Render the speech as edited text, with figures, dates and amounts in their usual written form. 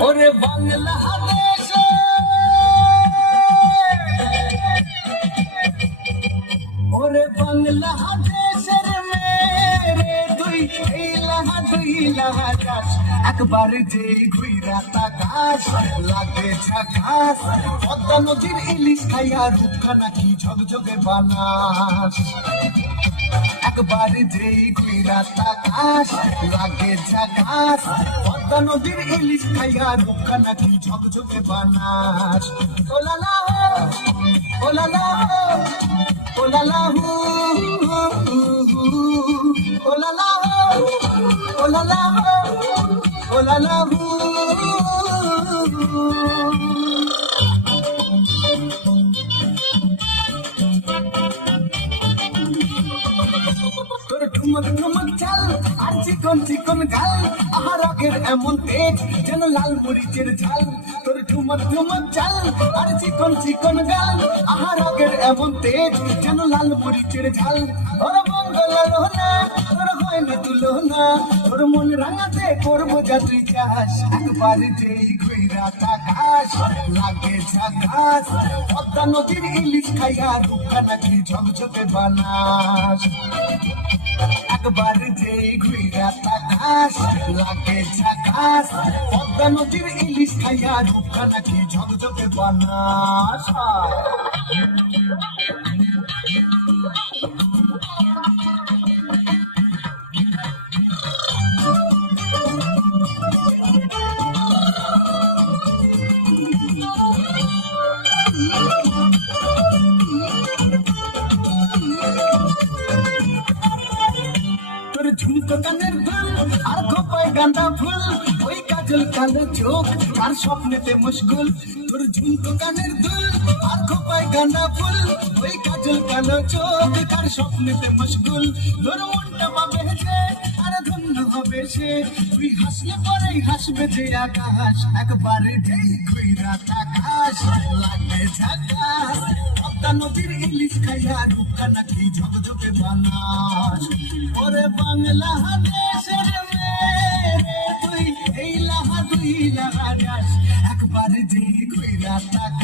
ওরে বাংলাদেশে ওরে বাংলাদেশের মেরে দুই লাহাস একবার যে ঘুইরা তাকাস লাগে ঝাকাস পদ্মা নদীর ইলিশ খাইয়া রূপকা নাকি ঝকঝকে বানাস একবার যে ঘুইরা তাকাস লাগে ঝাকাস পদ্মা নদীর ইলিশ খাইয়া রূপকা নাকি ঝকঝকে বানাস ওলালা ওলালা ওলালা ওলালা ওলালা ওলালা তোর ঠুমক ঠুমক চাল আর চিকন চিকন গাল আমার রকের এমন তেজ যেন লাল মরিচের ঝাল তোর ঠুমক ঠুমক চাল আর চিকন চিকন গাল আমার রকের এমন তেজ যেন লাল মরিচের ঝাল ওর মঙ্গল না তোর হয় না তুলনা তোর মন রাঙাতে করবো যা তুই চাস একবার যেই ঘুইরা তাকাস লাগে ঝাকাস পদ্মা নদীর ইলিশ খাইয়া রূপকা নাকি ঝকঝকে বানাস একবার যে ঘুইরা তাকাস লাগে ঝাকাস পদ্মা নদীর ইলিশ খাইয়া রূপকা নাকি ঝকঝকে বানাস ঝুমকো কানের দুল আর খোপায় গাঁদা ফুল ওই কাজল কালো চোখ আর স্বপ্নেতে মুশকুল তোর ঝুমকো কানের দুল আর খোপায় গাঁদা ফুল ওই কাজল কালো চোখ আর স্বপ্নেতে মুশকুল তোর মনটা পাবে যে আর ধন্য হবে সে তুই হাসলে পরেই হাসবে যে আকাশ একবার যেই ঘুইরা তাকাস লাগে ঝাকাস পদ্মা নদীর ইলিশ খাইয়া রূপকা নাকি ঝকঝকে বানাস ওরে বাংলাদেশের মেরে তুই লাহাস একবার যে ঘুইরা তাকাস